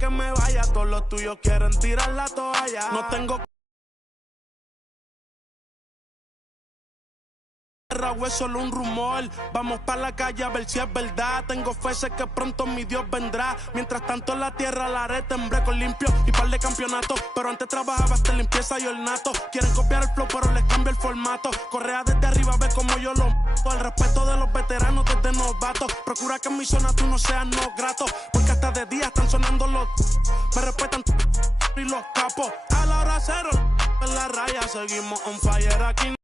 que me vaya. Todos los tuyos quieren tirar la toalla. No tengo es solo un rumor. Vamos pa' la calle a ver si es verdad. Tengo fe, sé que pronto mi Dios vendrá. Mientras tanto en la tierra la haré temblar con limpio y par de campeonatos. Pero antes trabajaba hasta limpieza y ornato. Quieren copiar el flow pero les cambio el formato. Correa desde arriba, ve como yo lo mato. El respeto de los veteranos desde novatos. Procura que en mi zona tú no seas no grato. Porque hasta de día están sonando los. Me respetan y los capos. A la hora cero en la raya. Seguimos on fire aquí.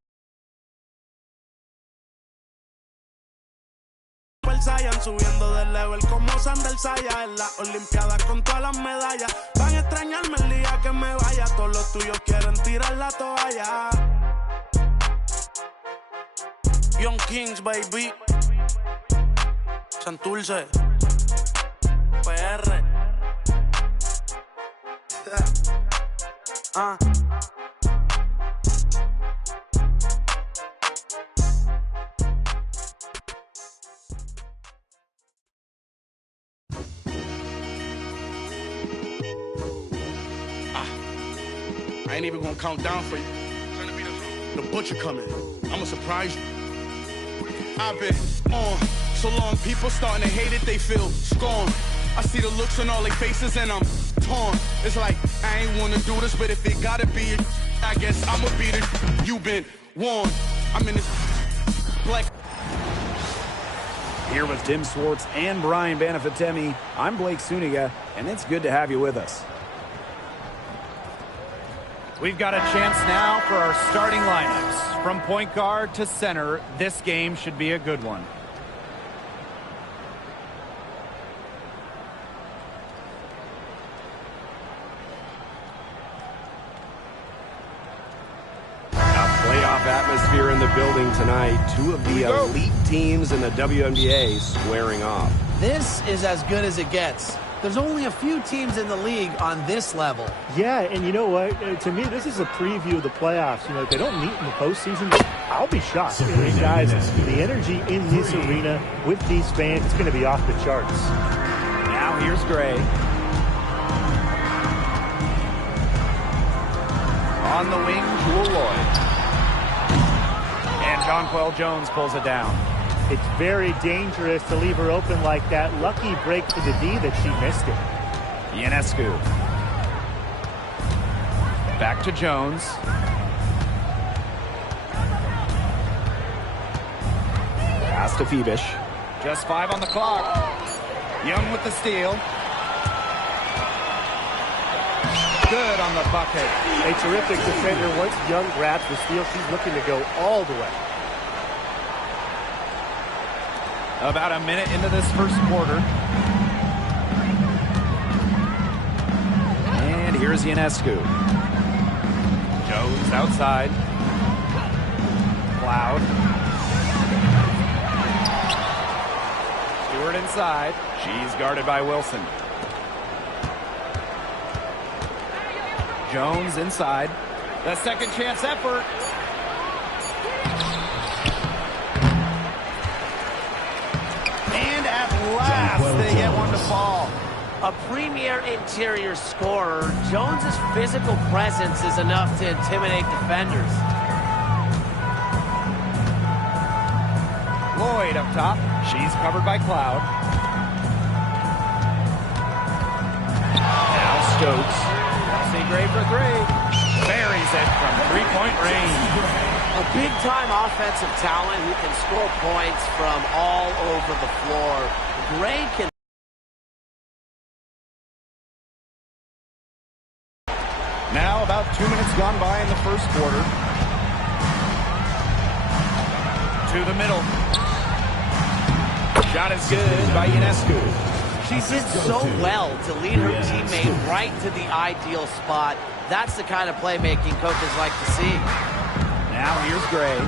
Subiendo de level como Sandel Saya. En las olimpiadas con todas las medallas. Van a extrañarme el día que me vaya. Todos los tuyos quieren tirar la toalla. Young Kings, baby. Santurce PR. I ain't even gonna count down for you. The butcher coming. I'ma surprise you. I've been on so long, people starting to hate it, they feel scorned. I see the looks on all their faces and I'm torn. It's like, I ain't wanna do this, but if it gotta be it, I guess I'ma beat it. You've been warned. I'm in this black. Here with Tim Swartz and Brian Banafitemi, I'm Blake Suniga, and it's good to have you with us. We've got a chance now for our starting lineups. From point guard to center, this game should be a good one. Playoff atmosphere in the building tonight. Two of the elite teams in the WNBA squaring off. This is as good as it gets. There's only a few teams in the league on this level. Yeah, and you know what? To me, this is a preview of the playoffs. You know, if they don't meet in the postseason, I'll be shocked. I mean, guys, the energy in this arena with these fans, it's going to be off the charts. Now here's Gray. On the wing, Jewel Lloyd. And Jonquel Jones pulls it down. It's very dangerous to leave her open like that. Lucky break to the D that she missed it. Ionescu. Back to Jones. Pass to Phoebish. Just 5 on the clock. Young with the steal. Good on the bucket. A terrific defender. Once Young grabs the steal, she's looking to go all the way. About a minute into this first quarter. And here's Ionescu. Jones outside. Cloud. Stewart inside. She's guarded by Wilson. Jones inside. The second chance effort. And at last, they get one to fall. A premier interior scorer, Jones's physical presence is enough to intimidate defenders. Lloyd up top. She's covered by Cloud. Now Stokes. Kelsey Gray for 3. Buries it from three-point range. A big-time offensive talent who can score points from all over the floor. Gray can... Now about 2 minutes gone by in the first quarter. To the middle. Shot is good by Ionescu. She did so well to lead her teammate right to the ideal spot. That's the kind of playmaking coaches like to see. Now here's Gray.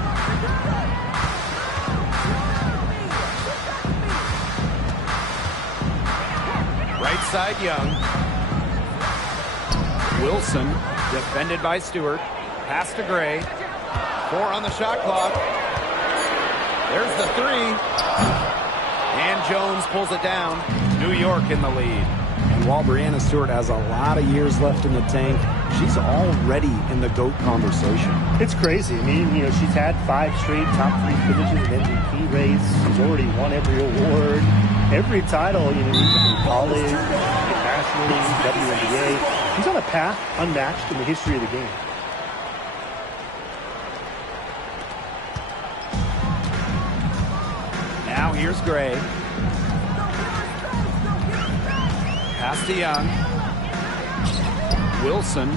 Right side Young. Wilson defended by Stewart. Pass to Gray. 4 on the shot clock. There's the 3. And Jones pulls it down. New York in the lead. And while Breanna Stewart has a lot of years left in the tank, she's already in the GOAT conversation. It's crazy. I mean, you know, she's had 5 straight top 3 finishes in MVP race. She's already won every award, every title, you know, even in college, nationally, WNBA. She's on a path unmatched in the history of the game. Now here's Gray. Pass to Young. Wilson.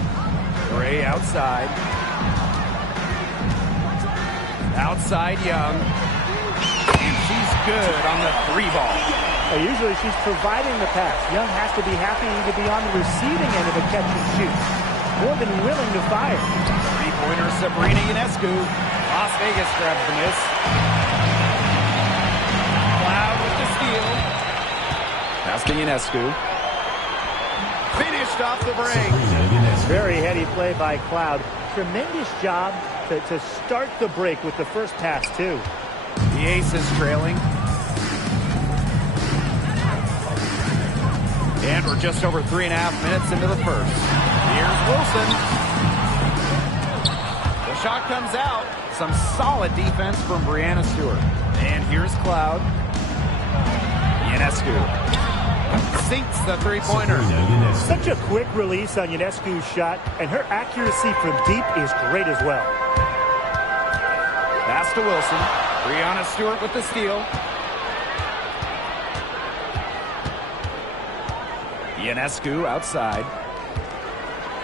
Gray outside. Outside Young. And she's good on the 3-ball. Usually she's providing the pass. Young has to be happy to be on the receiving end of a catch and shoot. More than willing to fire. 3-pointer Sabrina Ionescu. Las Vegas grabs the miss. Cloud with the steal. Pass to Ionescu. Finished off the break. Very heady play by Cloud. Tremendous job to start the break with the first pass, too. The Aces trailing. And we're just over 3.5 minutes into the first. Here's Wilson. The shot comes out. Some solid defense from Breanna Stewart. And here's Cloud. Ionescu sinks the 3-pointer. Such a quick release on Ionescu's shot, and her accuracy from deep is great as well. Pass to Wilson. Breanna Stewart with the steal. Ionescu outside.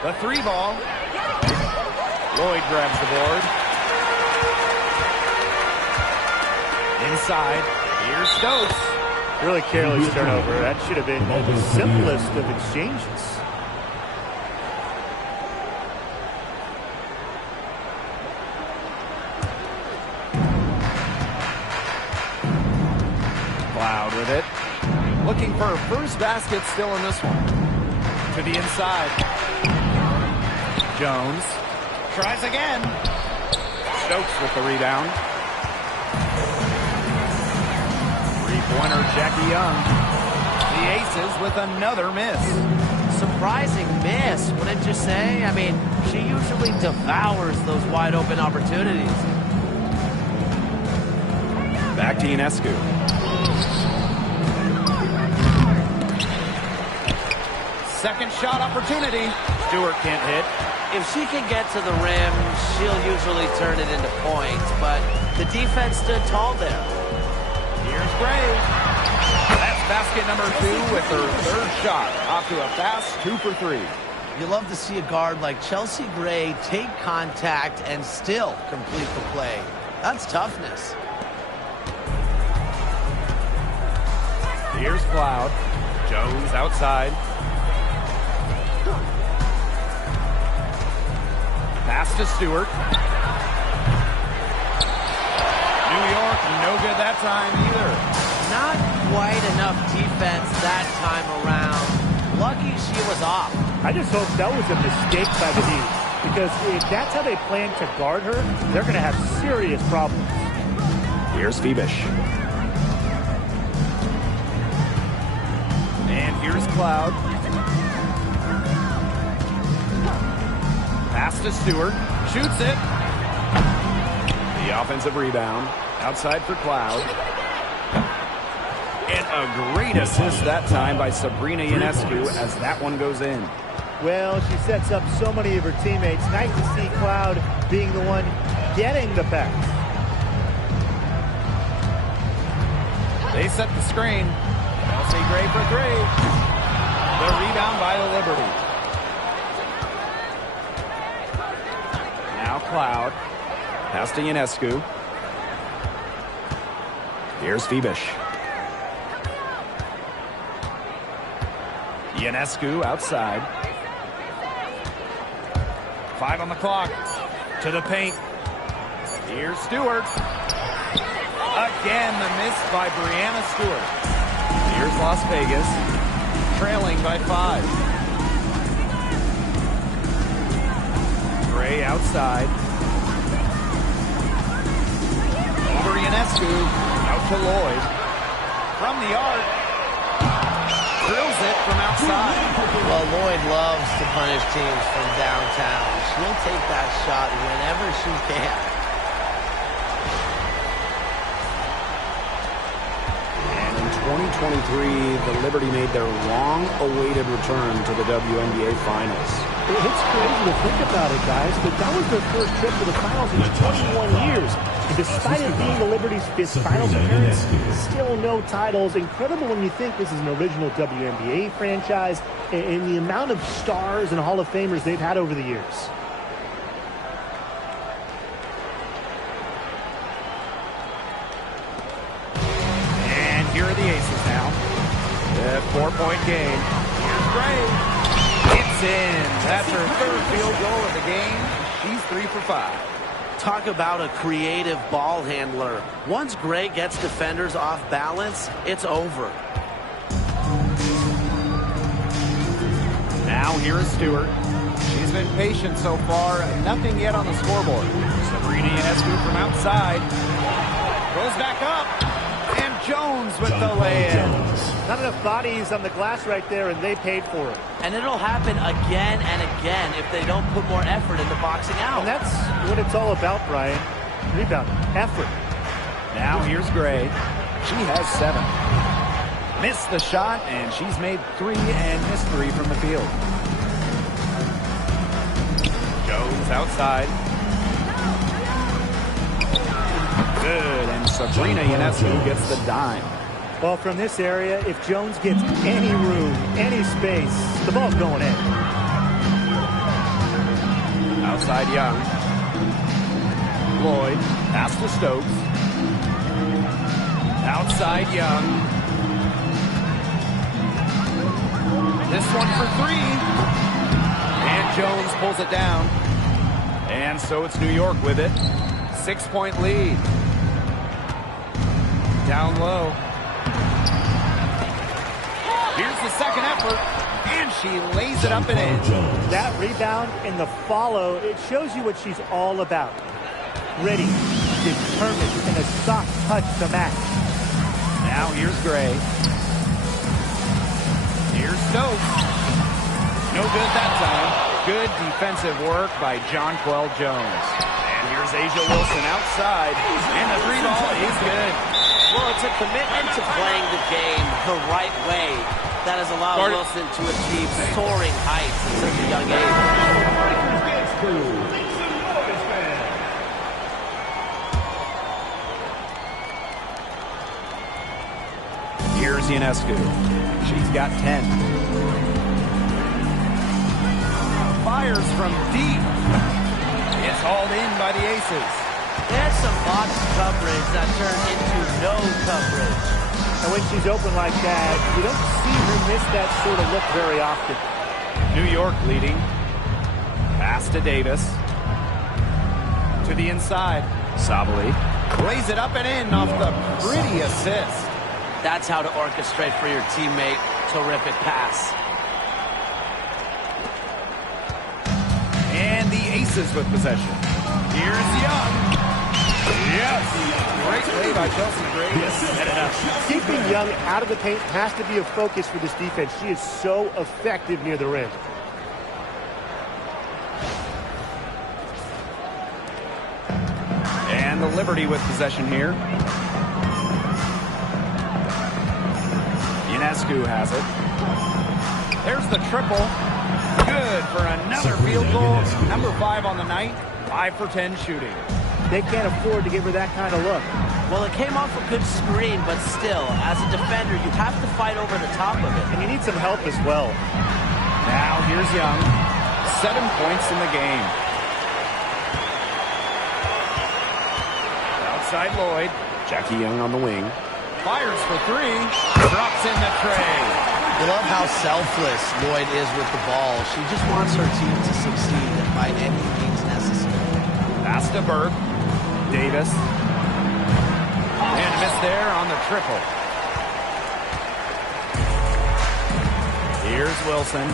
The 3-ball. Lloyd grabs the board. Inside. Here's Stokes. Really careless turnover. That should have been the simplest of exchanges. Cloud with it. Looking for her first basket still in this one. To the inside. Jones tries again. Stokes with the rebound. Three-pointer Jackie Young. The Aces with another miss. Surprising miss, wouldn't you say? I mean, she usually devours those wide open opportunities. Back to Ionescu. Second shot opportunity. Stewart can't hit. If she can get to the rim, she'll usually turn it into points, but the defense stood tall there. Here's Gray. That's basket number 2 with her third shot. Off to a fast 2 for 3. You love to see a guard like Chelsea Gray take contact and still complete the play. That's toughness. Here's Cloud. Jones outside. Pass to Stewart. New York, no good that time either. Not quite enough defense that time around. Lucky she was off. I just hope that was a mistake by the Heat, because if that's how they plan to guard her, they're going to have serious problems. Here's Phoebish. And here's Cloud. Pass to Stewart. Shoots it. The offensive rebound. Outside for Cloud. And a great assist that time by Sabrina Ionescu as that one goes in. Well, she sets up so many of her teammates. Nice to see Cloud being the one getting the pass. They set the screen. Chelsea Gray for 3. The rebound by the Liberty. Now Cloud. Pass to Ionescu. Here's Phoebish. Ionescu outside. 5 on the clock. To the paint. Here's Stewart. Again, the miss by Breanna Stewart. Here's Las Vegas. Trailing by 5. Gray outside. Over Ionescu. Out to Lloyd. From the arc. Drills it from outside. Well, Lloyd loves to punish teams from downtown. She'll take that shot whenever she can. And in 2023, the Liberty made their long-awaited return to the WNBA Finals. It's crazy to think about it, guys, but that was their first trip to the finals in 21 years. And despite it being the Liberty's fifth finals appearance, still no titles. Incredible when you think this is an original WNBA franchise and the amount of stars and Hall of Famers they've had over the years. And here are the Aces now. A 4-point game. Here's Gray. It's in. That's her third field goal of the game. She's 3 for 5. Talk about a creative ball handler. Once Gray gets defenders off balance, it's over. Now here is Stewart. She's been patient so far. Nothing yet on the scoreboard. Sabrina Ionescu from outside. Goes back up. And Jones with the lay-in. Not enough bodies on the glass right there, and they paid for it. And it'll happen again and again if they don't put more effort into boxing out. And that's what it's all about, Brian. Rebound, effort. Now here's Gray. She has 7. Missed the shot, and she's made 3 and missed 3 from the field. Jones outside. Good, and Sabrina Ionescu gets the dime. Well, from this area, if Jones gets any room, any space, the ball's going in. Outside Young. Lloyd, pass to Stokes. Outside Young. This one for 3. And Jones pulls it down. And so it's New York with it. 6-point lead. Down low. Here's the second effort, and she lays it up and in. That rebound and the follow, it shows you what she's all about. Ready, determined, and a soft touch to match. Now here's Gray. Here's Stokes. No good that time. Good defensive work by Jonquel Jones. And here's A'ja Wilson outside, and the 3 ball is good. Well, it's a commitment to playing the game the right way that has allowed Wilson to achieve soaring heights at such a young age. Here's Ionescu. She's got 10. Fires from deep. It's hauled in by the Aces. There's some box coverage that turned into no coverage. And when she's open like that, you don't see her miss that sort of look very often. New York leading. Pass to Davis. To the inside. Sabali lays it up and in off the pretty assist. That's how to orchestrate for your teammate. Terrific pass. And the Aces with possession. Here's Young. Yes! Great play by Chelsea Gray to set it up. Keeping Young out of the paint has to be a focus for this defense. She is so effective near the rim. And the Liberty with possession here. Ionescu has it. There's the triple. Good for another field goal. Number 5 on the night. 5 for 10 shooting. They can't afford to give her that kind of look. Well, it came off a good screen, but still, as a defender, you have to fight over the top of it. And you need some help as well. Now here's Young. 7 points in the game. Outside Lloyd. Jackie Young on the wing. Fires for 3. Drops in the tray. I love how selfless Lloyd is with the ball. She just wants her team to succeed by any means necessary. Pass to Burke. Davis. And a miss there on the triple. Here's Wilson.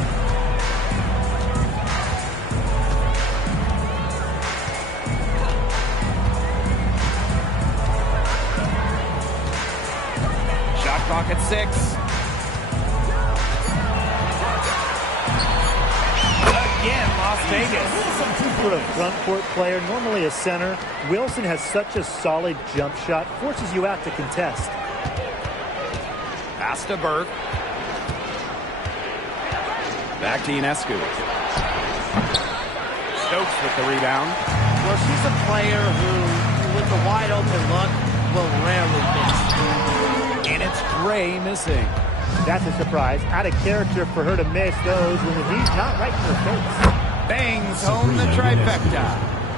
Shot clock at 6. Las Vegas. For a front court player, normally a center, Wilson has such a solid jump shot, forces you out to contest. Pass to Burke. Back to Ionescu. Stokes with the rebound. Well, she's a player who, with the wide open look, will rarely miss. And it's Gray missing. That's a surprise. Out of character for her to miss those when the D's not right in her face. Bangs home the trifecta.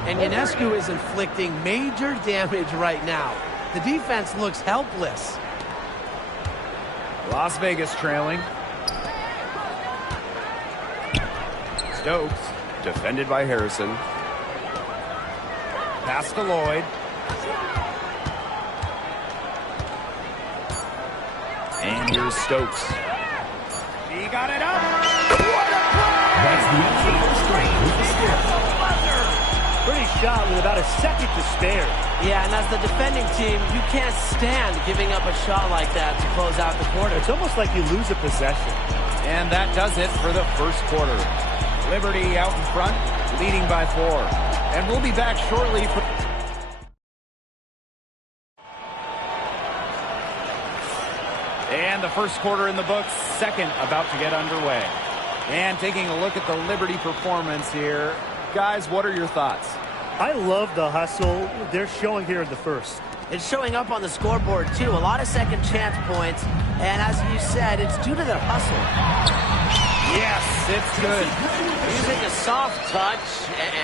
And Ionescu is inflicting major damage right now. The defense looks helpless. Las Vegas trailing. Stokes, defended by Harrison. Pass to Lloyd. And here's Stokes. He got it up. What a play! That's the end of the Pretty shot with about a second to spare. Yeah, and as the defending team, you can't stand giving up a shot like that to close out the quarter. It's almost like you lose a possession. And that does it for the first quarter. Liberty out in front, leading by 4. And we'll be back shortly for... And the first quarter in the books, second about to get underway. And taking a look at the Liberty performance here. Guys, what are your thoughts? I love the hustle they're showing here in the first. It's showing up on the scoreboard, too. A lot of second chance points. And as you said, it's due to their hustle. Yes, it's good. Using a soft touch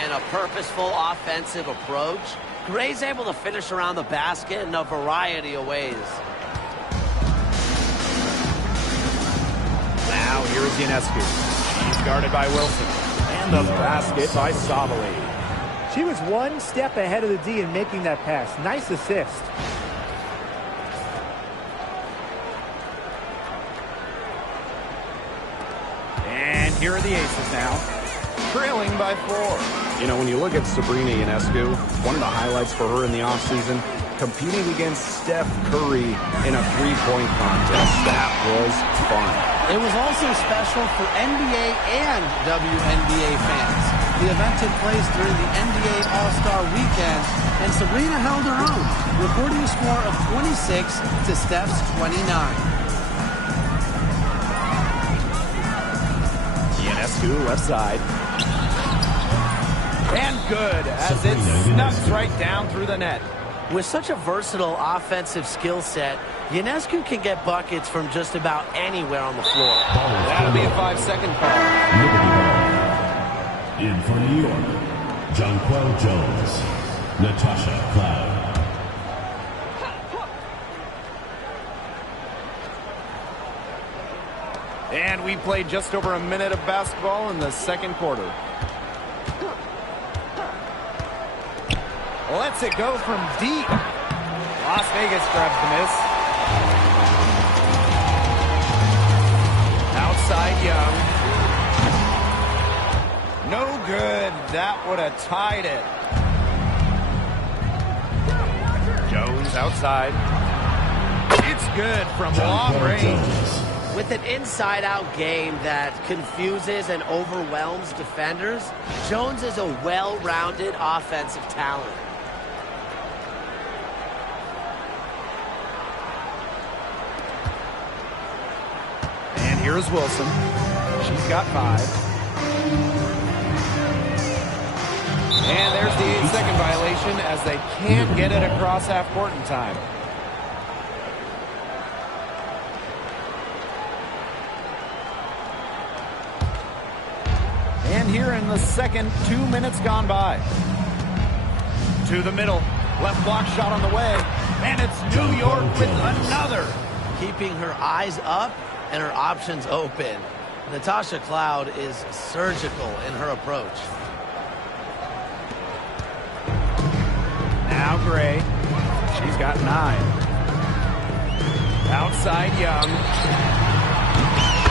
and a purposeful offensive approach, Gray's able to finish around the basket in a variety of ways. Now here's Ionescu. She's guarded by Wilson. And the basket by Savali. She was one step ahead of the D in making that pass. Nice assist. And here are the Aces now, trailing by 4. You know, when you look at Sabrina Ionescu, one of the highlights for her in the offseason, competing against Steph Curry in a three-point contest. That was fun. It was also special for NBA and WNBA fans. The event took place during the NBA All-Star Weekend, and Sabrina held her own, recording a score of 26 to Steph's 29. Ionescu left side. And good, as it snucks right down through the net. With such a versatile offensive skill set, Ionescu can get buckets from just about anywhere on the floor. That'll be a 5-second call. In for New York, Jonquel Jones, Natasha Cloud. And we played just over a minute of basketball in the second quarter. Lets it go from deep. Las Vegas grabs the miss. Outside Young. No good. That would have tied it. Jones outside. It's good from long range. With an inside-out game that confuses and overwhelms defenders, Jones is a well-rounded offensive talent. And here's Wilson. She's got 5. And there's the 8-second violation as they can't get it across half court in time. And here in the second, 2 minutes gone by. To the middle. Left block shot on the way. And it's New York with another. Keeping her eyes up and her options open. Natasha Cloud is surgical in her approach. Now Gray. She's got 9. Outside Young.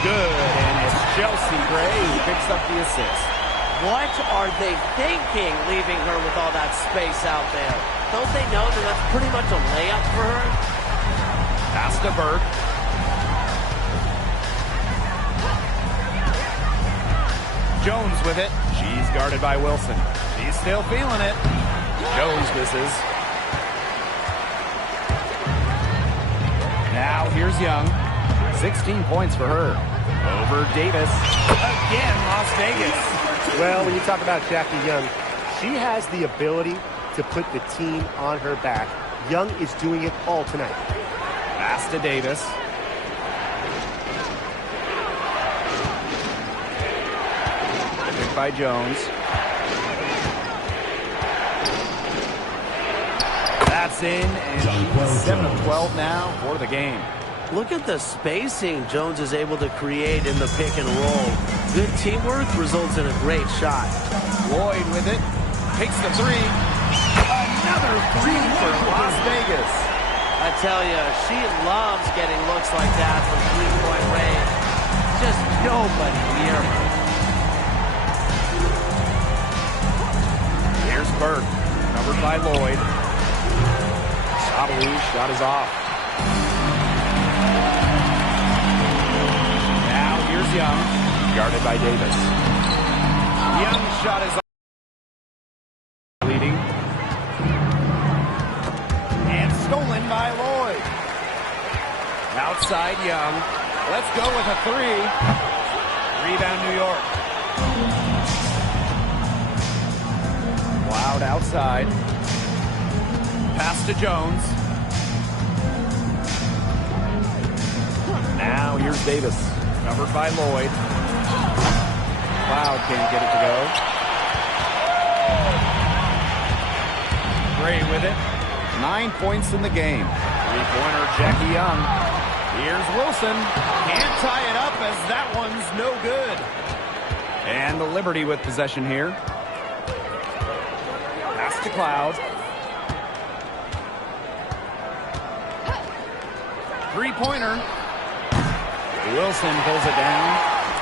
Good, and it's Chelsea Gray who picks up the assist. What are they thinking leaving her with all that space out there? Don't they know that that's pretty much a layup for her? Pass to Burke. Jones with it. She's guarded by Wilson. She's still feeling it. Jones misses. Now here's Young. 16 points for her. Over Davis. Again, Las Vegas. Well, when you talk about Jackie Young, she has the ability to put the team on her back. Young is doing it all tonight. Pass to Davis. Picked by Jones. That's in, and she's 7 of 12 now for the game. Look at the spacing Jones is able to create in the pick and roll. Good teamwork results in a great shot. Lloyd with it. Takes the three. Another three for Las Vegas. I tell you, she loves getting looks like that from three-point range. Just nobody near her. Here's Burke, covered by Lloyd. Sabalou's shot is off. Now here's Young, guarded by Davis. Young's shot is off. Leading. And stolen by Lloyd. Outside Young. Let's go with a three. Rebound New York. Cloud outside. Pass to Jones. Now here's Davis. Covered by Lloyd. Cloud can't get it to go. Gray with it. 9 points in the game. Three-pointer Jackie Young. Here's Wilson. Can't tie it up as that one's no good. And the Liberty with possession here. Pass to Cloud. Three-pointer. Wilson pulls it down.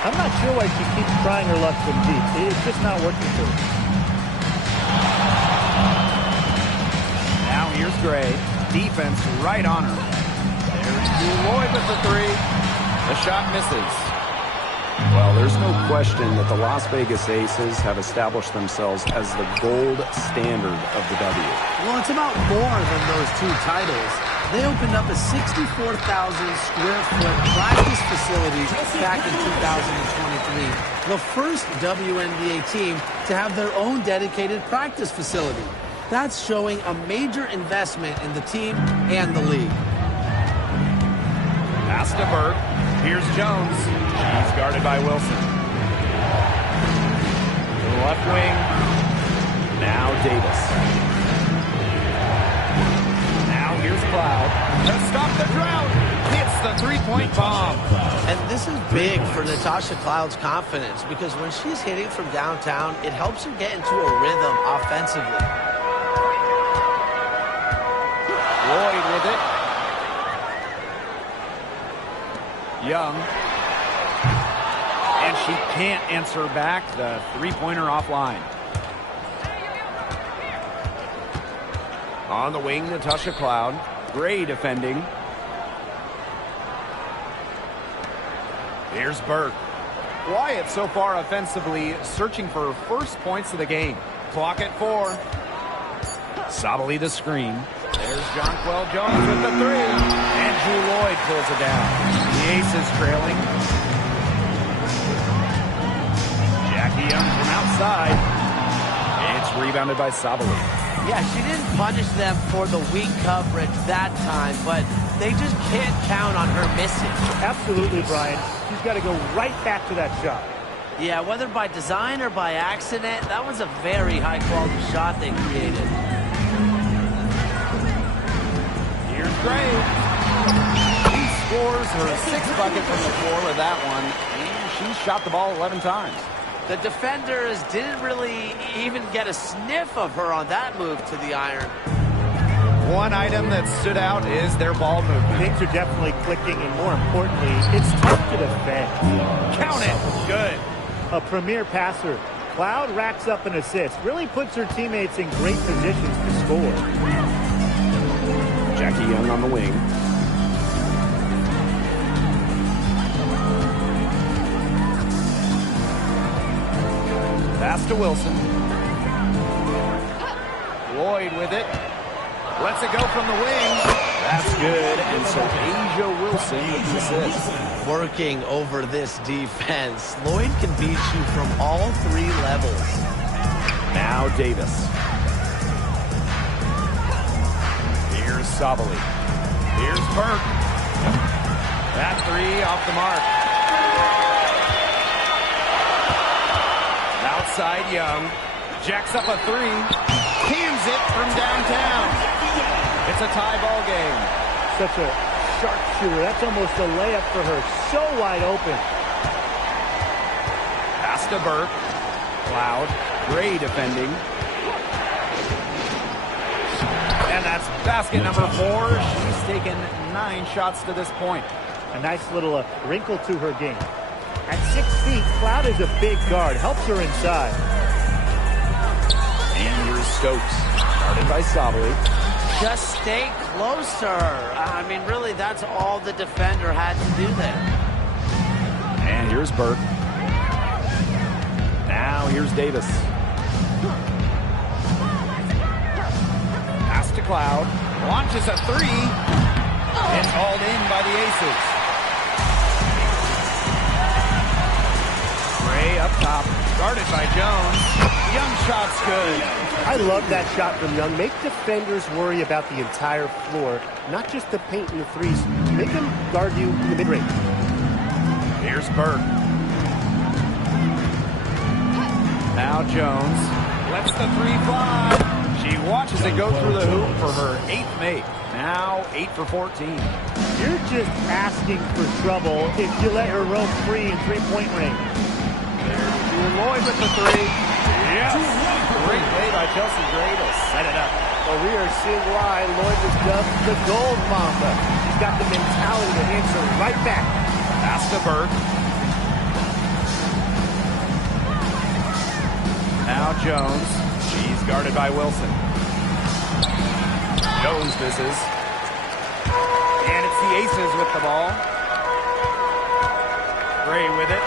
I'm not sure why she keeps trying her luck from deep. It's just not working for her. Now here's Gray. Defense right on her. There's Lloyd with the three. The shot misses. Well, there's no question that the Las Vegas Aces have established themselves as the gold standard of the W. Well, it's about more than those two titles. They opened up a 64,000 square foot practice facility back in 2023. The first WNBA team to have their own dedicated practice facility. That's showing a major investment in the team and the league. Pass to Burke. Here's Jones. She's guarded by Wilson. Left wing. Now Davis. Now here's Cloud. To stop the drought. Hits the three-point bomb. And this is big for Natasha Cloud's confidence because when she's hitting from downtown, it helps her get into a rhythm offensively. Lloyd with it. Young. And she can't answer back. The three-pointer offline. On the wing, Natasha Cloud. Gray defending. Here's Burke. Wyatt so far offensively searching for her first points of the game. Clock at 4. Sabalee the screen. There's Jonquel Jones with the three. And Drew Lloyd pulls it down. The Aces trailing. Jackie Young from outside. It's rebounded by Sabalee. Yeah, she didn't punish them for the weak coverage that time, but they just can't count on her missing. Absolutely, Brian. She's got to go right back to that shot. Yeah, whether by design or by accident, that was a very high-quality shot they created. Here's Gray. She scores her 6th bucket from the floor with that one, and she shot the ball 11 times. The defenders didn't really even get a sniff of her on that move to the iron. One item that stood out is their ball movement. Things are definitely clicking, and more importantly, it's tough to defend. Count it. Good. A premier passer. Cloud racks up an assist. Really puts her teammates in great positions to score. Jackie Young on the wing. Pass to Wilson. Lloyd with it. Lets it go from the wing. That's good. And so A'ja Wilson with the assist. Working over this defense. Lloyd can beat you from all three levels. Now Davis. Here's Sabali. Here's Burke. That three off the mark. Outside Young. Jacks up a three. Cans it from downtown. It's a tie ball game. Such a sharpshooter. That's almost a layup for her. So wide open. Pass to Burke. Cloud. Gray defending. And that's basket number 4. She's taken 9 shots to this point. A nice little wrinkle to her game. At 6 feet, Cloud is a big guard. Helps her inside. And here's Stokes. Started by Sabali. Just stay closer. I mean, really, that's all the defender had to do there. And here's Burke. Now here's Davis. Pass to Cloud. Launches a three. It's hauled in by the Aces. Gray up top. Guarded by Jones. Young shot's good. I love that shot from Young. Make defenders worry about the entire floor, not just the paint and the threes. Make them guard you in the mid-range. Here's Burke. Now Jones lets the three fly. She watches it go through the hoop for her 8th make. Now 8 for 14. You're just asking for trouble if you let her roam free in three-point range. There's Lloyd with the three. Yes. Great play by Chelsea Gray to set it up. Well, we are seeing why Lloyd was dubbed the Gold Mamba. She's got the mentality to answer right back. Pass to Burke. Now Jones. She's guarded by Wilson. Jones misses. And it's the Aces with the ball. Gray with it.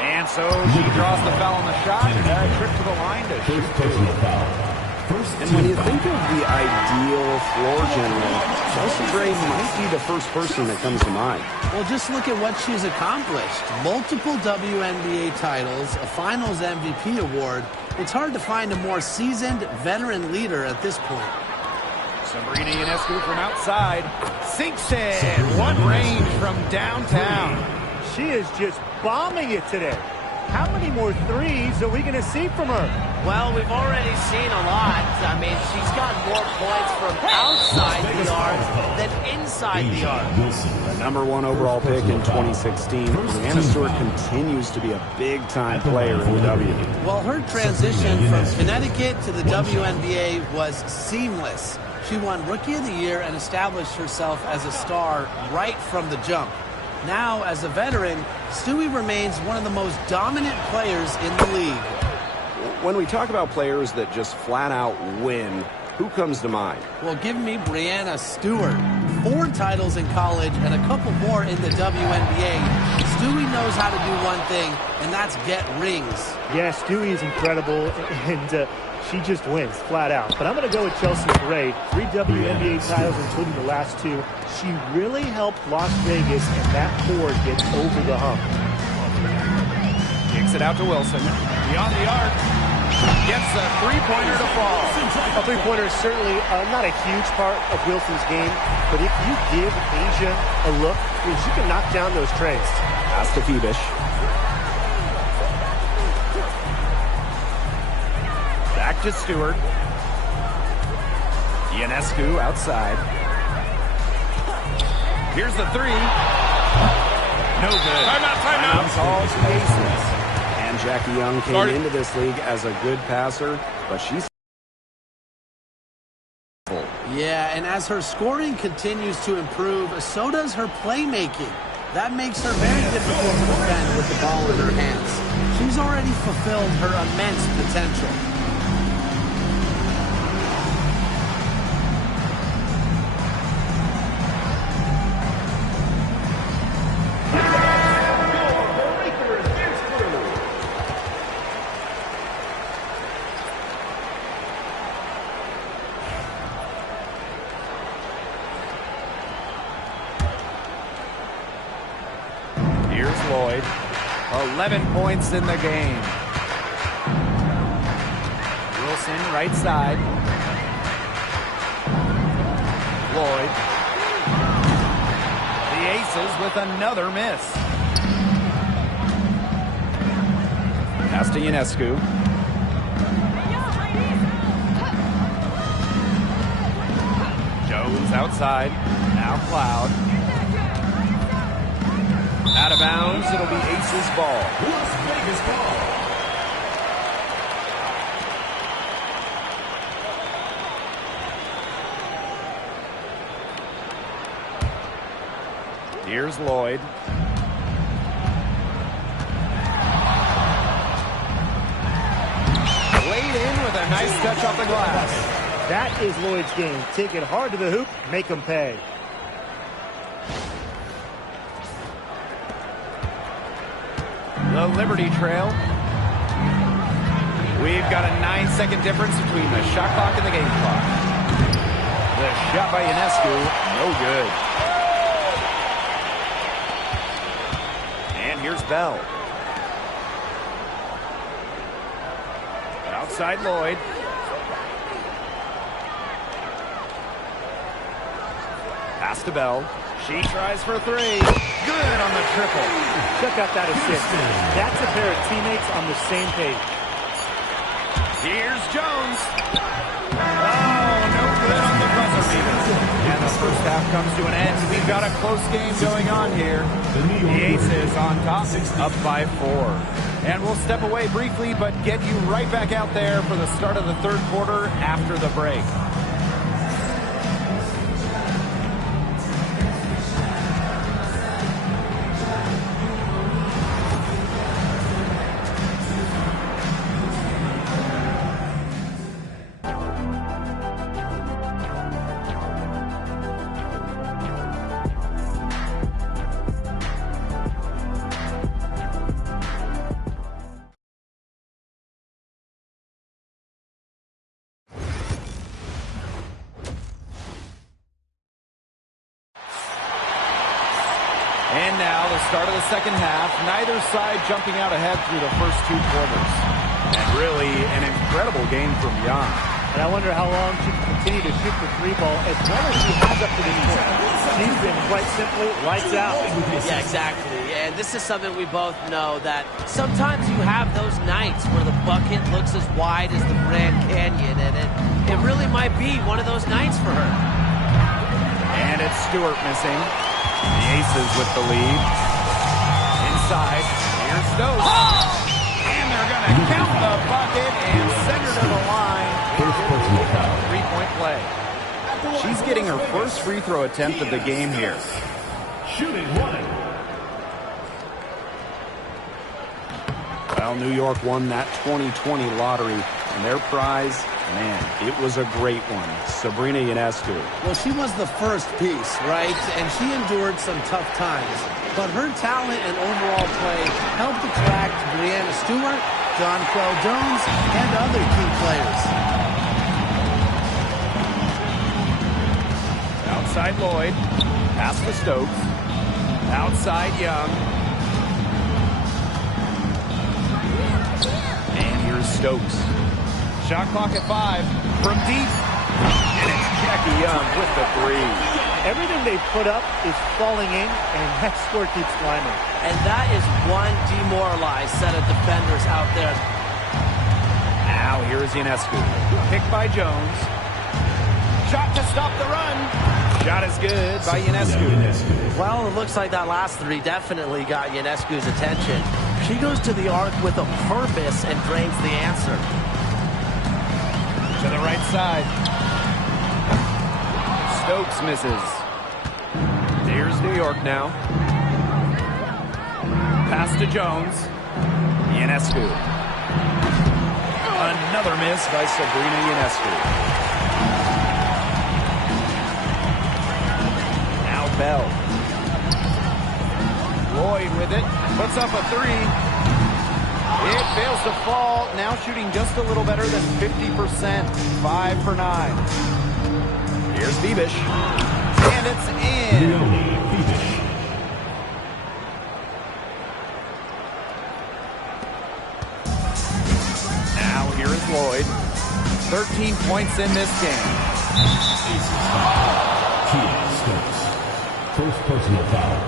And so she draws the foul on the shot. Trip to the line to shoot two. And when you think of the ideal floor general, Chelsea Gray might be the first person that comes to mind. Well, just look at what she's accomplished. Multiple WNBA titles, a Finals MVP award. It's hard to find a more seasoned veteran leader at this point. Sabrina Ionescu from outside. Sinks it. One range from downtown. She is just bombing it today. How many more threes are we going to see from her? Well, we've already seen a lot. I mean, she's got more points from outside the arc than inside the arc. The #1 overall pick in 2016, Breanna Stewart continues to be a big-time player in the W. Well, her transition from Connecticut to the WNBA was seamless. She won Rookie of the Year and established herself as a star right from the jump. Now, as a veteran, Stewie remains one of the most dominant players in the league. When we talk about players that just flat-out win, who comes to mind? Well, give me Breanna Stewart. 4 titles in college and a couple more in the WNBA. Stewie knows how to do one thing, and that's get rings. Yeah, Stewie is incredible, and she just wins, flat out. But I'm going to go with Chelsea Gray. 3 WNBA titles, including the last 2. She really helped Las Vegas and that core get over the hump. Kicks it out to Wilson. Beyond the arc. Gets a three-pointer to fall. A three-pointer is certainly not a huge part of Wilson's game, but if you give A'ja a look, I mean, she can knock down those trays. Pass to Phoebish. Back to Stewart. Ionescu outside. Here's the three. No good. Timeout. Calls the Aces. And Jackie Young came into this league as a good passer, but she's... Yeah, and as her scoring continues to improve, so does her playmaking. That makes her very difficult to defend with the ball in her hands. She's already fulfilled her immense potential. Lloyd. 11 points in the game. Wilson, right side. Lloyd. The Aces with another miss. Pass to Ionescu. Jones outside. Now Cloud. Out of bounds. It'll be Aces ball. Las Vegas ball. Here's Lloyd. Laid in with a nice touch off the glass. That is Lloyd's game. Take it hard to the hoop, make them pay. The Liberty Trail. We've got a 9-second difference between the shot clock and the game clock. The shot by Ionescu, no good. And here's Bell. Outside Lloyd. Pass to Bell. She tries for three. Good on the triple. Check out that assist. That's a pair of teammates on the same page. Here's Jones. Oh, no good on the buzzer beater. And the first half comes to an end. We've got a close game going on here. The Aces on top, up by 4. And we'll step away briefly, but get you right back out there for the start of the third quarter after the break. And now the start of the second half. Neither side jumping out ahead through the first 2 quarters. And really an incredible game from Young. And I wonder how long she can continue to shoot the 3 ball as well as she has up to this point. She's been quite simply lights out. Yeah, exactly. And this is something we both know, that sometimes you have those nights where the bucket looks as wide as the Grand Canyon, and it really might be one of those nights for her. And it's Stewart missing. The Aces with the lead. Inside, here's Stokes. Oh! And they're going to count the bucket and send her to the line. 3-point play. She's getting her first free throw attempt of the game here. Shooting 1. Well, New York won that 2020 lottery, and their prize, man, it was a great one. Sabrina Ionescu. Well, she was the first piece, right? And she endured some tough times. But her talent and overall play helped attract Breanna Stewart, Jonquel Jones, and other key players. Outside Lloyd. Pass to Stokes. Outside Young. And here's Stokes. Shot clock at 5. From deep. And it's Jackie Young with the 3. Everything they put up is falling in, and that score keeps climbing. And that is one demoralized set of defenders out there. Now here's Ionescu. Picked by Jones. Shot to stop the run. Shot is good by Ionescu. Well, it looks like that last 3 definitely got Ionescu's attention. She goes to the arc with a purpose and drains the answer. To the right side. Stokes misses. Here's New York now. Pass to Jones. Ionescu. Another miss by Sabrina Ionescu. Now Bell. Lloyd with it. Puts up a 3. It fails to fall. Now shooting just a little better than 50%. 5 for 9. Here's Bebish. And it's in. Lloyd. 13 points in this game. Kia Stokes. First personal foul.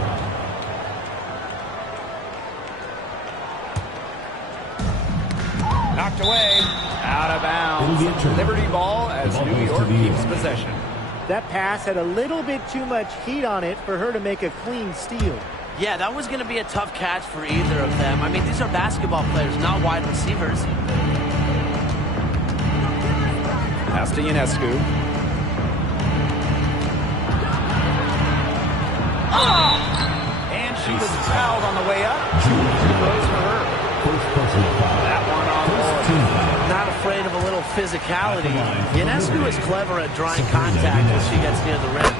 Knocked away. Out of bounds. Liberty ball as New York keeps possession. That pass had a little bit too much heat on it for her to make a clean steal. Yeah, that was going to be a tough catch for either of them. I mean, these are basketball players, not wide receivers. Pass to Ionescu. And she was fouled on the way up. Two throws for her. First personal foul. That one on board. Not afraid of a little physicality. Ionescu is clever at drawing contact when she gets near the rim.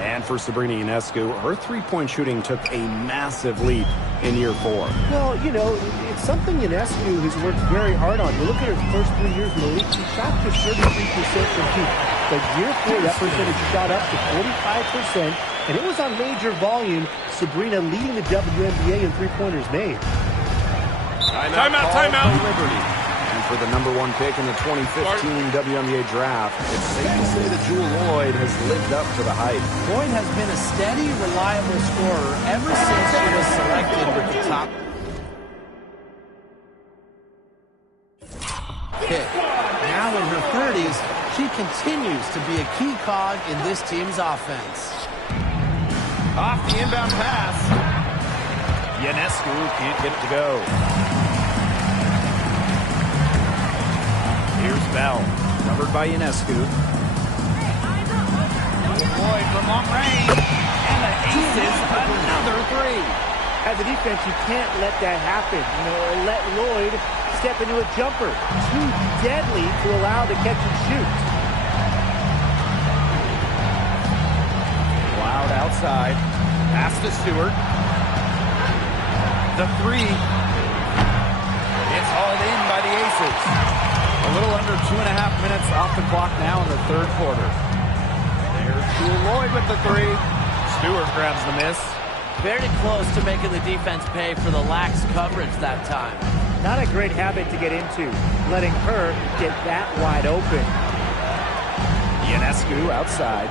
And for Sabrina Ionescu, her three-point shooting took a massive leap in year 4. Well, you know, it's something Ionescu has worked very hard on. You look at her first 3 years in the league, she shot just 33% from deep. But year 4, that percentage shot up to 45%, and it was on major volume. Sabrina leading the WNBA in three-pointers made. Timeout. Liberty. And for the number 1 pick in the 2015 WNBA draft, it's safe to say that Jewell Loyd has lived up to the hype. Lloyd has been a steady, reliable scorer ever since she was selected with the top pick. Now in her 30s, she continues to be a key cog in this team's offense. Off the inbound pass. Ionescu can't get it to go. Here's Bell. Covered by Ionescu. Lloyd from long range. And the aces another three. As a defense, you can't let that happen. You know, or let Lloyd step into a jumper. Too deadly to allow the catch and shoot. Loud outside. Pass to Stewart. The three. It's hauled in by the Aces. A little under 2.5 minutes off the clock now in the third quarter. There's Jewell Loyd with the three. Stewart grabs the miss. Very close to making the defense pay for the lax coverage that time. Not a great habit to get into, letting her get that wide open. Ionescu outside.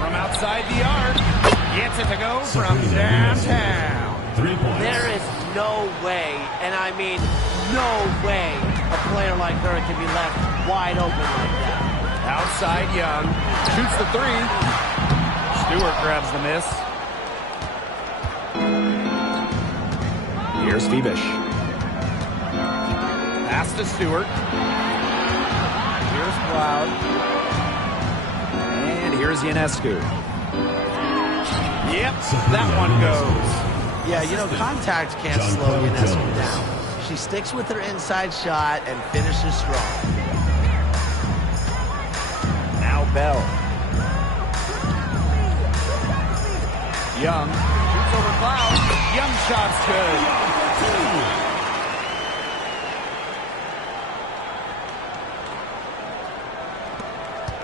From outside the arc. Gets it to go from downtown. 3 points. There is no way, and I mean no way, a player like her can be left wide open like that. Outside Young. Shoots the three. Stewart grabs the miss. Here's Fibish. Pass to Stewart. Here's Cloud. And here's Ionescu. Yep, that one goes. Yeah, you know, contact can't slow Ionescu down. She sticks with her inside shot and finishes strong. Now Bell. Young shoots over Cloud. Young shot's good.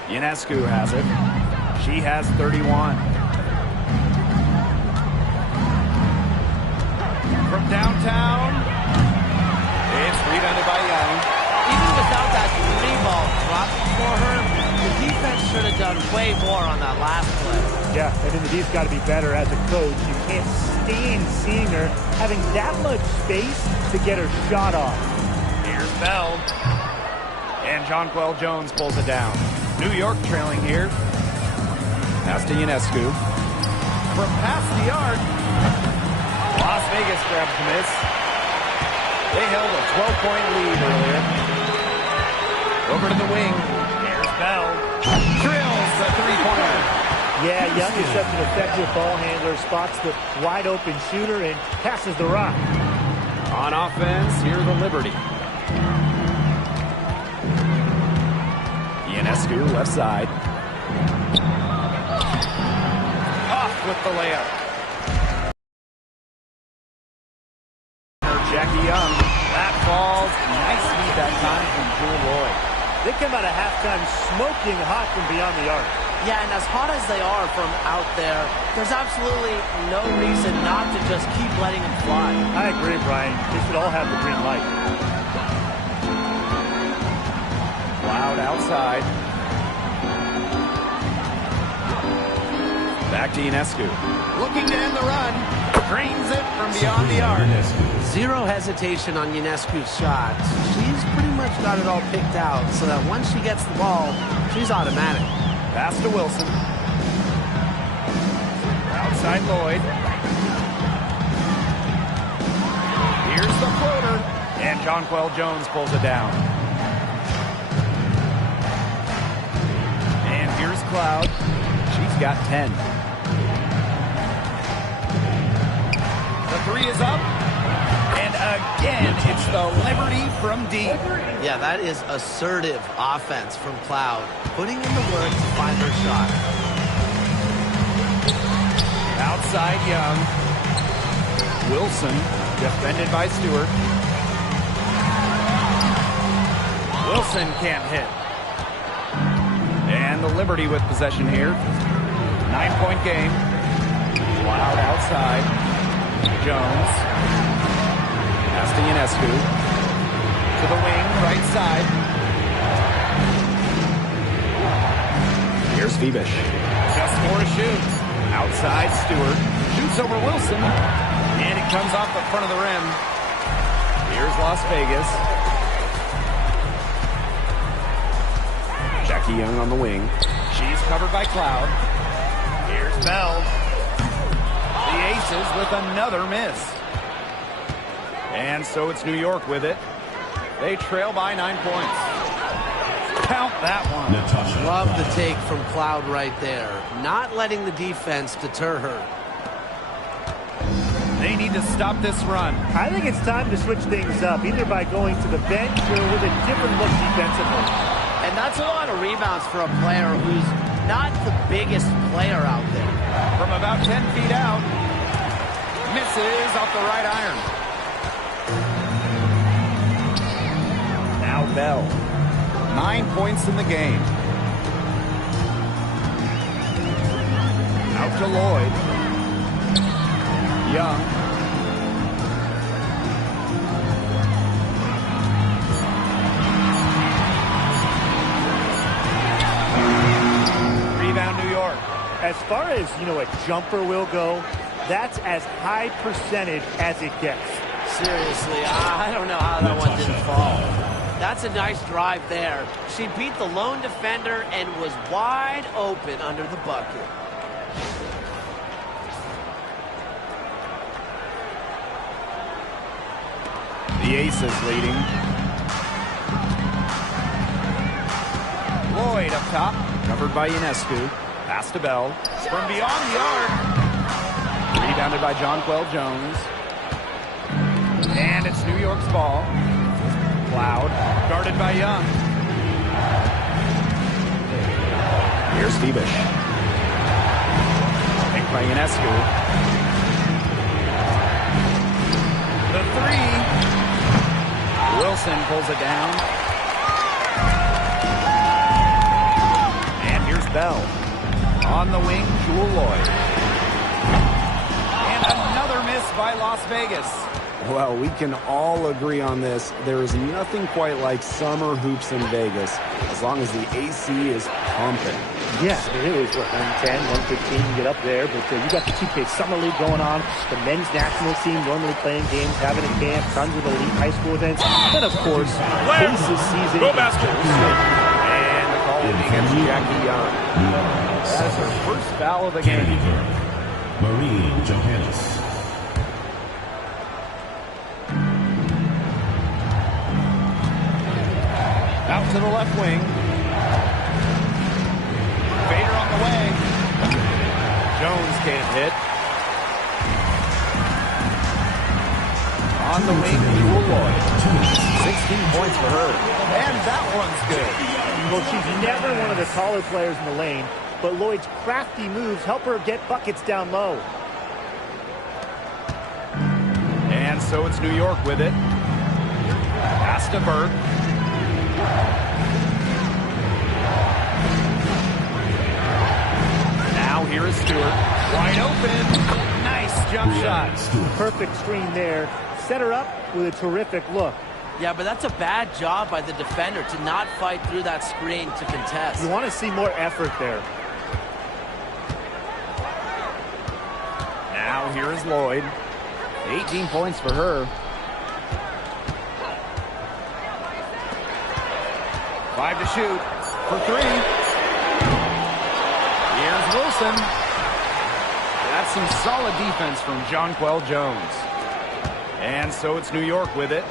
Ionescu has it. She has 31. From downtown, it's rebounded by Young. Even without that three ball dropping for her, the defense should have done way more on that last play. Yeah, and then the D's got to be better as a coach. You can't stand seeing her having that much space to get her shot off. Here's Bell. And Jonquel Jones pulls it down. New York trailing here. Pass to Ionescu. From past the arc, Las Vegas grabs the miss. They held a 12-point lead earlier. Over to the wing. Here's Bell. Drills the three-pointer. Yeah, Young is such an effective ball handler, spots the wide open shooter and passes the rock. On offense, here's the Liberty. Ionescu, left side. Off with the layup. Jackie Young. That falls. Nice feed that time from Jewell Loyd. They come out of halftime smoking hot from beyond the arc. Yeah, and as hot as they are from out there, there's absolutely no reason not to just keep letting them fly. I agree, Brian. They should all have the green light. Cloud outside. Back to Ionescu. Looking to end the run. Drains it from beyond the arc. Zero hesitation on Ionescu's shots. She's pretty much got it all picked out so that once she gets the ball, she's automatic. Pass to Wilson. Outside Lloyd. Here's the floater. And Jonquel Jones pulls it down. And here's Cloud. She's got 10. The three is up. And again, it's the Liberty from deep. Yeah, that is assertive offense from Cloud, putting in the work to find her shot. Outside Young. Wilson, defended by Stewart. Wilson can't hit. And the Liberty with possession here. 9-point game. Cloud outside. Jones. Pass to Ionescu. To the wing, right side. Here's Fibish. Just for a shoot. Outside Stewart. Shoots over Wilson. And it comes off the front of the rim. Here's Las Vegas. Jackie Young on the wing. She's covered by Cloud. Here's Bell. The Aces with another miss. And so it's New York with it. They trail by 9 points. Count that one. Love the take from Cloud right there. Not letting the defense deter her. They need to stop this run. I think it's time to switch things up, either by going to the bench or with a different look defensively. And that's a lot of rebounds for a player who's not the biggest player out there. From about 10 feet out. Misses off the right iron. Now Bell. 9 points in the game. Out to Lloyd. Young. Rebound New York. As far as, a jumper will go, that's as high percentage as it gets. Seriously, I don't know how that one didn't fall. That's a nice drive there. She beat the lone defender and was wide open under the bucket. The Aces leading. Lloyd up top, covered by Ionescu. Pass to Bell. From beyond the arc. Rebounded by Jonquel Jones. And it's New York's ball. Cloud, guarded by Young. Here's Fibish. Picked by Ionescu. The three. Wilson pulls it down. And here's Bell. On the wing, Jewel Lloyd. And another miss by Las Vegas. Well, we can all agree on this. There is nothing quite like summer hoops in Vegas, as long as the AC is pumping. Yeah, it was 110, 115 to get up there, but you got the 2K Summer League going on, the men's national team normally playing games, having a camp, tons of elite high school events, and of course, Aces season. Go basketball. And the call against Jackie Young. That is her first foul of the game. Marie Johannes. Out to the left wing. Vader on the way. Jones can't hit. On the wing, Jewel Lloyd. 16 points for her. And that one's good. Well, she's never one of the taller players in the lane, but Lloyd's crafty moves help her get buckets down low. And so it's New York with it. Pass to Burke. here is Stewart. Wide open. Nice jump shot. Perfect screen there. Set her up with a terrific look. Yeah, but that's a bad job by the defender to not fight through that screen to contest. You want to see more effort there. Now here is Lloyd. 18 points for her. 5 to shoot for 3. Here's Wilson. That's some solid defense from Jonquel Jones. And so it's New York with it.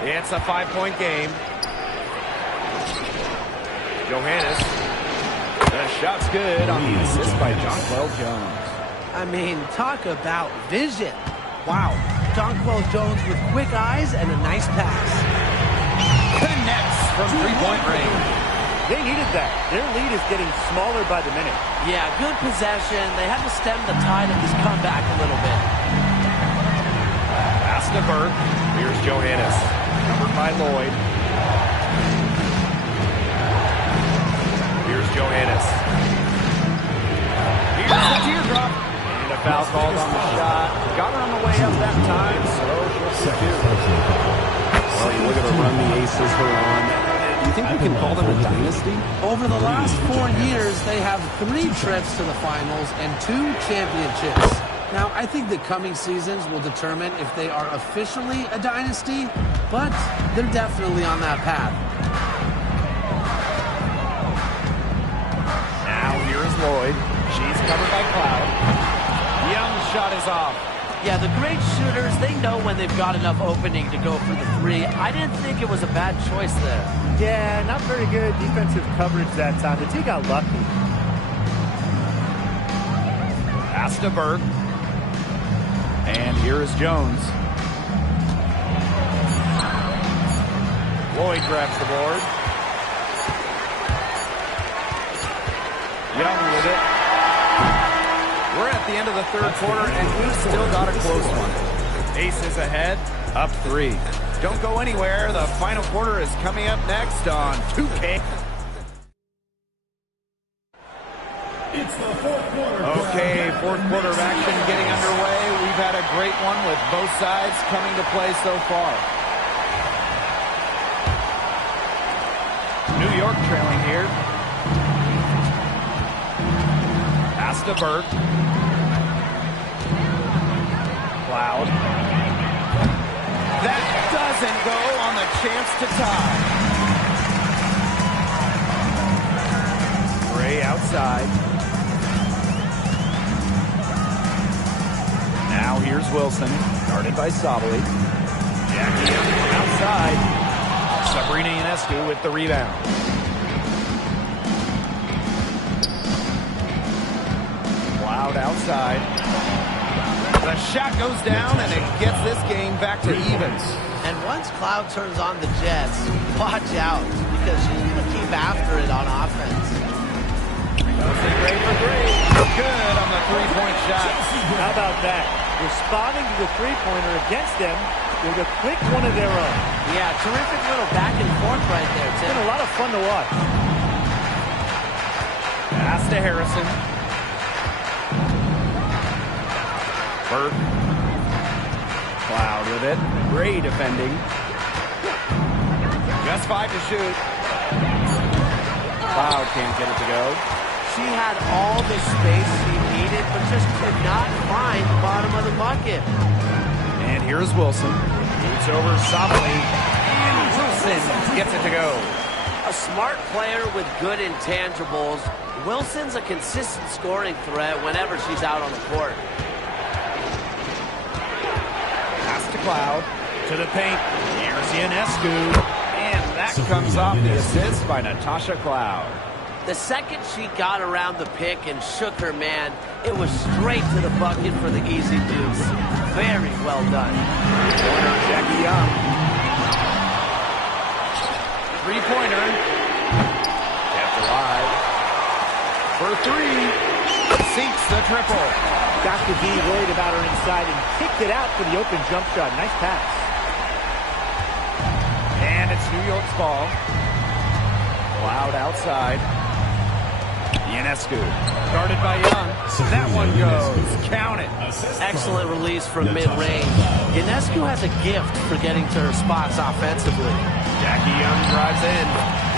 It's a 5-point game. Johannes. The shot's good on the assist by Jonquel Jones. I mean, talk about vision. Wow. Jonquel Jones with quick eyes and a nice pass. Connects from 3-point range. They needed that. Their lead is getting smaller by the minute. Yeah, good possession. They had to stem the tide of this comeback a little bit. Pass to Burke. Here's Johannes. Covered by Lloyd. Here's Johannes. Here's the teardrop. And a foul called on the shot. Got her on the way up that time, so she'll Well, you look at the run the Aces were on. Do you think we can call them a dynasty? Over the last 4 years, they have 3 trips to the finals and 2 championships. Now, I think the coming seasons will determine if they are officially a dynasty, but they're definitely on that path. Now here is Lloyd. She's covered by Cloud. Young's shot is off. Yeah, the great shooters, they know when they've got enough opening to go for the 3. I didn't think it was a bad choice there. Yeah, not very good defensive coverage that time. The team got lucky. Pass to Burke. And here is Jones. Lloyd grabs the board. Young with it. We're at the end of the 3rd quarter, and we've still got a close one. Aces ahead, up 3. Don't go anywhere. The final quarter is coming up next on 2K. It's the 4th quarter. Okay, 4th quarter of action getting underway. We've had a great one with both sides coming to play so far. New York trailing here. Pass to Burke. Cloud. That doesn't go on the chance to tie. Gray outside. Now here's Wilson, guarded by Sabali. Jackie Young from outside. Sabrina Ionescu with the rebound. Cloud outside. The shot goes down, and it gets this game back to evens. And once Cloud turns on the Jets, watch out, because she's going to keep after it on offense. Great for 3. Good on the 3-point shot. How about that? Responding to the 3-pointer against them with a quick one of their own. Yeah, terrific little back and forth right there, Tim. It's been a lot of fun to watch. Pass to Harrison. Burke. Cloud with it. Gray defending. Just 5 to shoot. Cloud can't get it to go. She had all the space she needed, but just could not find the bottom of the bucket. And here's Wilson. Boots over Sabali. And Wilson gets it to go. A smart player with good intangibles. Wilson's a consistent scoring threat whenever she's out on the court. Pass to Cloud. To the paint. Here's Ionescu. And that comes off the assist by Natasha Cloud. The second she got around the pick and shook her man, it was straight to the bucket for the easy deuce. Very well done. Corner, Jackie Young. 3-pointer. Kept alive. For 3. Sinks the triple. Got to be worried about her inside and kicked it out for the open jump shot. Nice pass. And it's New York's ball. Cloud outside. Ionescu, guarded by Young. That one goes. Count it. Excellent release from mid-range. Ionescu has a gift for getting to her spots offensively. Jackie Young drives in.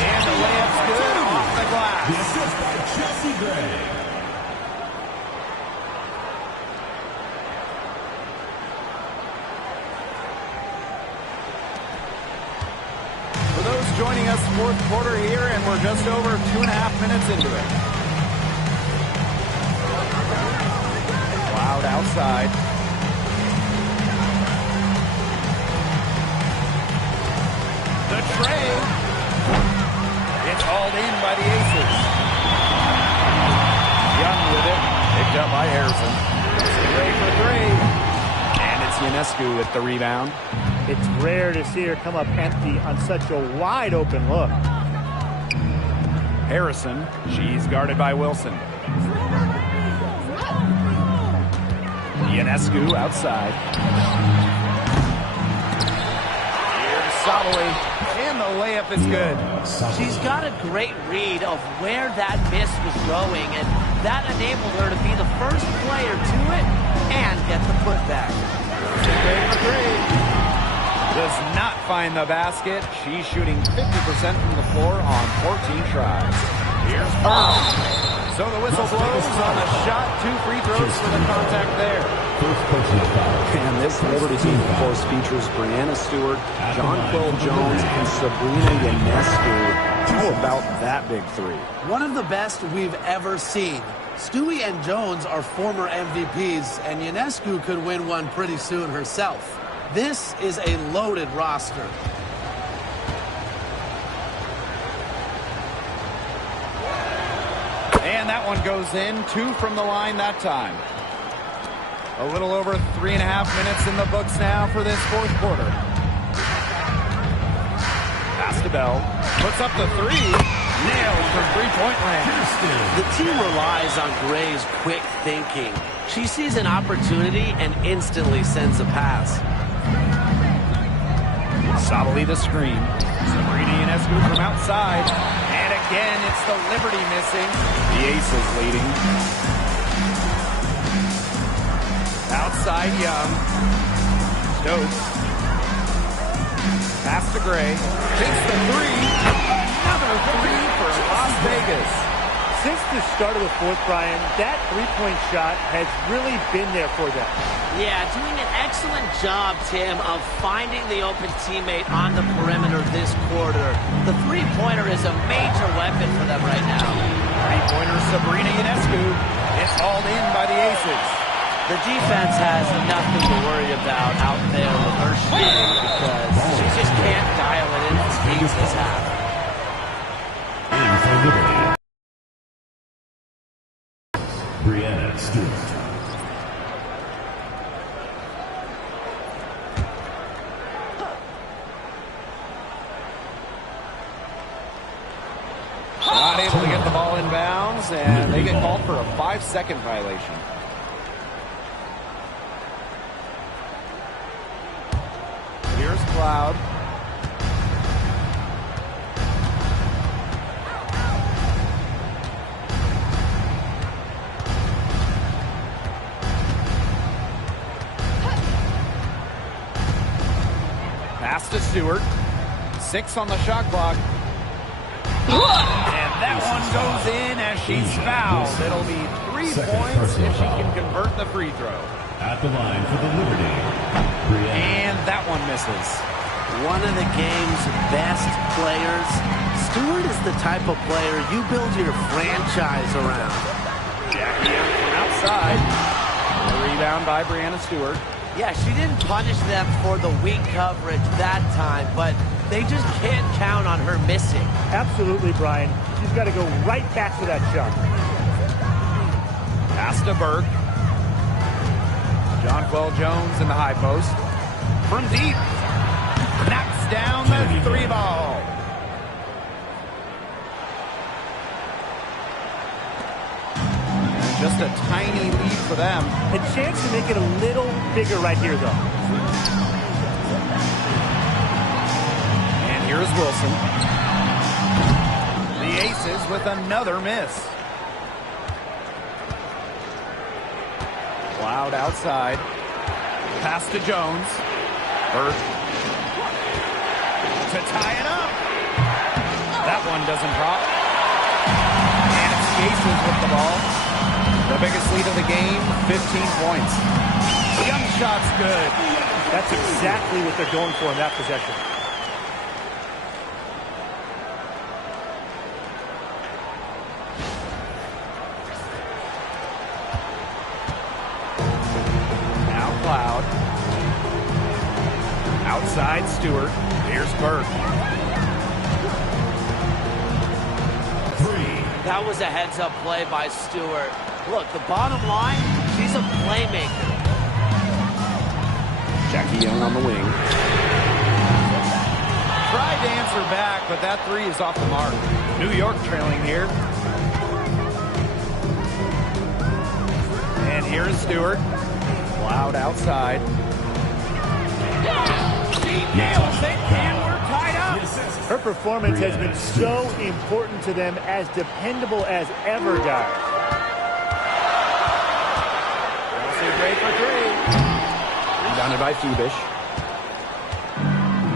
And the layup's good off the glass. The assist by Chelsea Gray. For those joining us, fourth quarter here, and we're just over 2.5 minutes into it. Cloud outside. The tray. It's hauled in by the Aces. Young with it. Picked up by Harrison. Gray for three. And it's Ionescu with the rebound. It's rare to see her come up empty on such a wide open look. Harrison. She's guarded by Wilson. Ionescu outside. Here's Sabali, and the layup is good. She's got a great read of where that miss was going, and that enabled her to be the first player to it and get the putback. Gray for three. Does not find the basket. She's shooting 50% from the floor on 14 tries. Here's Pearl. So the whistle blows on the shot. 2 free throws for the contact there. And this Liberty team, of course, features Brianna Stewart, Jonquel Jones, and Sabrina Ionescu. How about that big three? One of the best we've ever seen. Stewie and Jones are former MVPs, and Ionescu could win one pretty soon herself. This is a loaded roster. And that one goes in. 2 from the line that time. A little over 3.5 minutes in the books now for this fourth quarter. Pass to Bell. Puts up the three. Nailed from three-point land. The team relies on Gray's quick thinking. She sees an opportunity and instantly sends a pass. Sabali the screen. Sabrina Ionescu from outside. And again, it's the Liberty missing. The Aces leading. Outside Young. Stokes. Pass to Gray. Takes the three. Another three for Las Vegas. Since the start of the fourth, Brian, that three-point shot has really been there for them. Yeah, doing an excellent job, Tim, of finding the open teammate on the perimeter this quarter. The three-pointer is a major weapon for them right now. Three-pointer Sabrina Ionescu. It's hauled in by the Aces. The defense has nothing to worry about out there with her shooting because she just can't dial it in as deep as this half. Brianna Stewart. Not able to get the ball in bounds, and they get called for a 5-second violation. Here's Cloud. Pass to Stewart. 6 on the shot clock. And that one goes in as she's fouled. It'll be 3 points if she can convert the free throw. At the line for the Liberty. And that one misses. One of the game's best players. Stewart is the type of player you build your franchise around. Jackie Young from outside. A rebound by Brianna Stewart. Yeah, she didn't punish them for the weak coverage that time, but they just can't count on her missing. Absolutely, Brian. She's got to go right back to that shot. Pass to Burke. Jonquel Jones in the high post. From deep. Knocks down the 3 ball. And just a tiny lead for them. A chance to make it a little bigger right here, though. And here's Wilson. The Aces with another miss. Cloud outside. Pass to Jones. Burke to tie it up. That one doesn't drop. And it's the Aces with the ball. The biggest lead of the game, 15 points. Young shot's good. That's exactly what they're going for in that possession. Now Cloud. Outside Stewart. Here's Burke. That was a heads-up play by Stewart. Look, the bottom line, she's a playmaker. Jackie Young on the wing. Tried to answer back, but that three is off the mark. New York trailing here. And here is Stewart. Cloud outside. She nails it, and we're tied up. Her performance has been so important to them, as dependable as ever, guys. Chelsea Gray for three. Rebounded by Phoebish.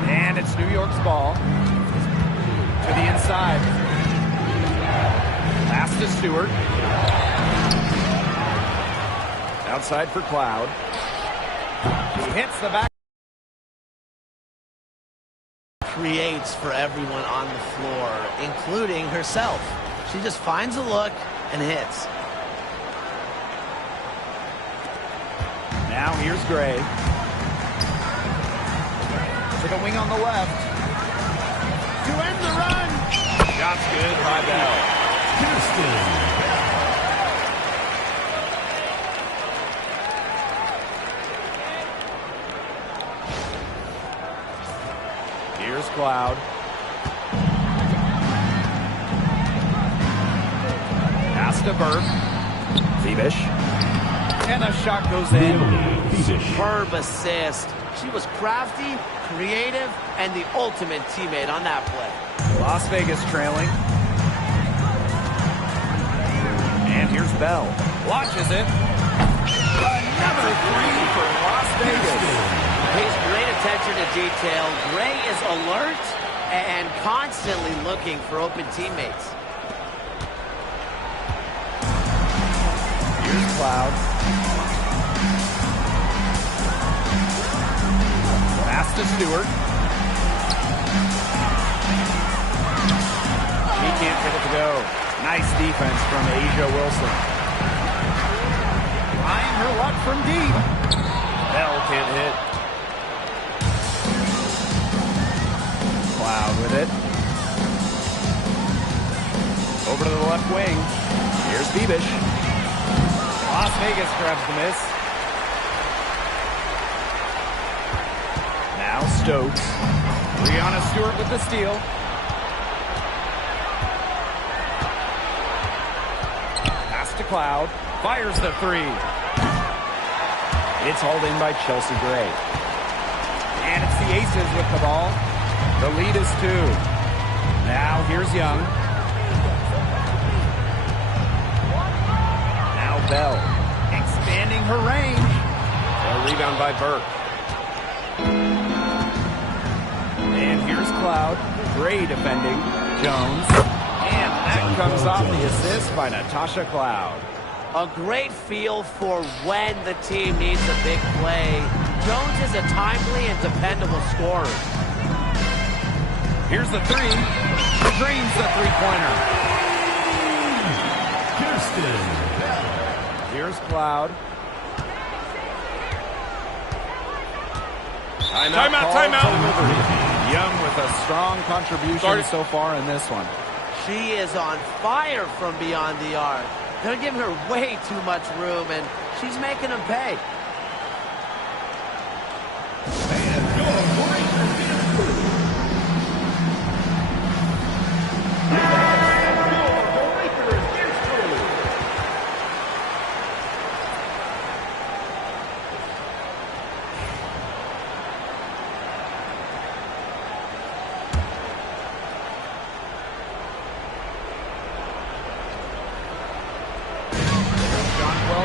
And it's New York's ball. To the inside. Pass to Stewart. Outside for Cloud. He hits the back. Creates for everyone on the floor, including herself. She just finds a look and hits. Now here's Gray. To the wing on the left. To end the run. Shot's good by Bell. Kirsten. Here's Cloud. Pass to Burke. Phoebish. And a shot goes in. Superb assist. She was crafty, creative, and the ultimate teammate on that play. Las Vegas trailing. And here's Bell. Launches it. Another three for Las Vegas. Pays great attention to detail. Gray is alert and constantly looking for open teammates. Here's Cloud. Pass to Stewart. She can't get it to go. Nice defense from Asia Wilson. Trying her luck from deep. Bell can't hit. Cloud with it. Over to the left wing. Here's Phoebish. Las Vegas grabs the miss. Now Stokes. Breanna Stewart with the steal. Pass to Cloud. Fires the three. It's hauled in by Chelsea Gray. And it's the Aces with the ball. The lead is 2. Now here's Young. Now Bell. Expanding her range. A rebound by Burke. And here's Cloud. Gray defending. Jones. And that comes off the assist by Natasha Cloud. A great feel for when the team needs a big play. Jones is a timely and dependable scorer. Here's the three. Dreams the three-pointer. Kirsten. Here's Cloud. Timeout. Young with a strong contribution so far in this one. She is on fire from beyond the arc. They're giving her way too much room, and she's making them pay.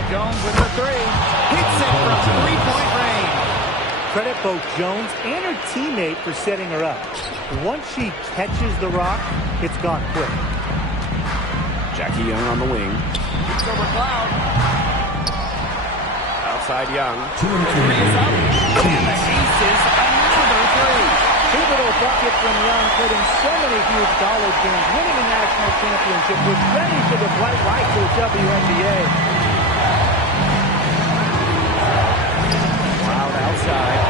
Jones with the three. He credit both Jones and her teammate for setting her up. Once she catches the rock, it's gone quick. Jackie Young on the wing. It's over Cloud. Outside Young. Three is up. And the aces another three. Pivotal bucket from Young, played in so many huge college games, winning a national championship, was ready for the bright lights of the WNBA. Cloud outside.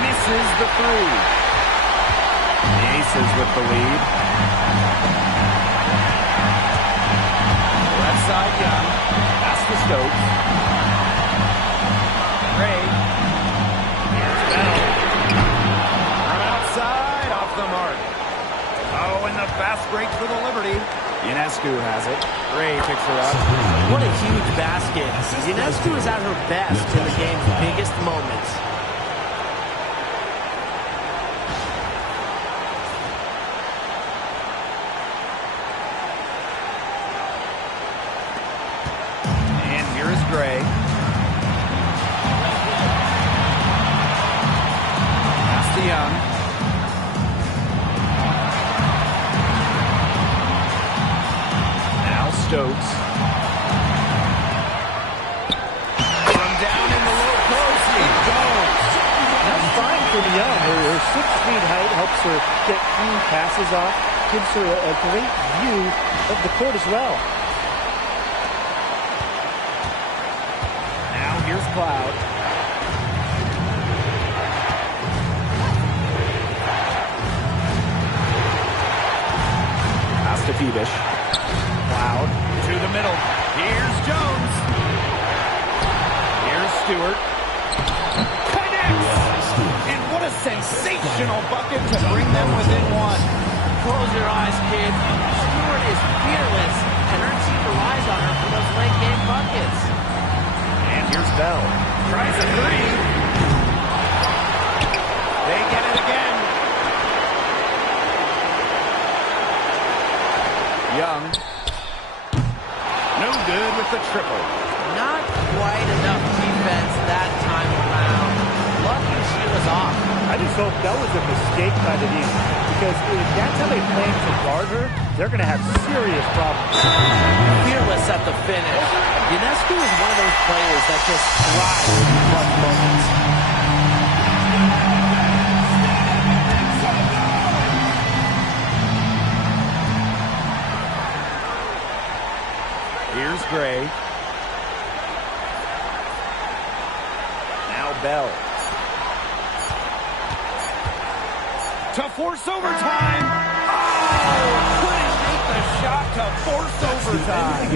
Misses the three. The Aces with the lead. Left side Young. Pass to Stokes. Gray. Here's Bell. From outside, off the mark. Oh, and the fast break for the Liberty. Ionescu has it. Gray picks her up. What a huge basket. Ionescu is at her best in the game's biggest moments. And here is Gray. Pass to Young. Stokes. From down in the low post, it goes. That's fine from Young. Her 6 feet height helps her get clean passes off, gives her a great view of the court as well. Now here's Cloud. Pass to Phoebish. Cloud to the middle. Here's Jones. Here's Stewart. Connects! And what a sensational bucket to bring them within one. Close your eyes, kid. Stewart is fearless, and her team relies on her for those late game buckets. And here's Bell. Tries a three. They get it again. Young. No good with the triple. Not quite enough defense that time around. Lucky she was off. I just hope that was a mistake by the team, because if that's how they plan to guard her, they're going to have serious problems. Fearless at the finish. Ionescu is one of those players that just thrives in clutch moments. Here's Gray. Now Bell. To force overtime. Oh, couldn't make the shot to force overtime.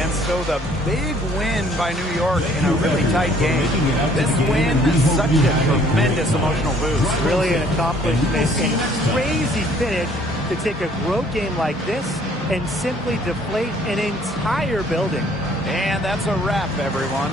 And so the big win by New York in a really tight game. This win, such a tremendous emotional boost. Really an accomplishment and crazy finish to take a road game like this and simply deflate an entire building. And that's a wrap, everyone.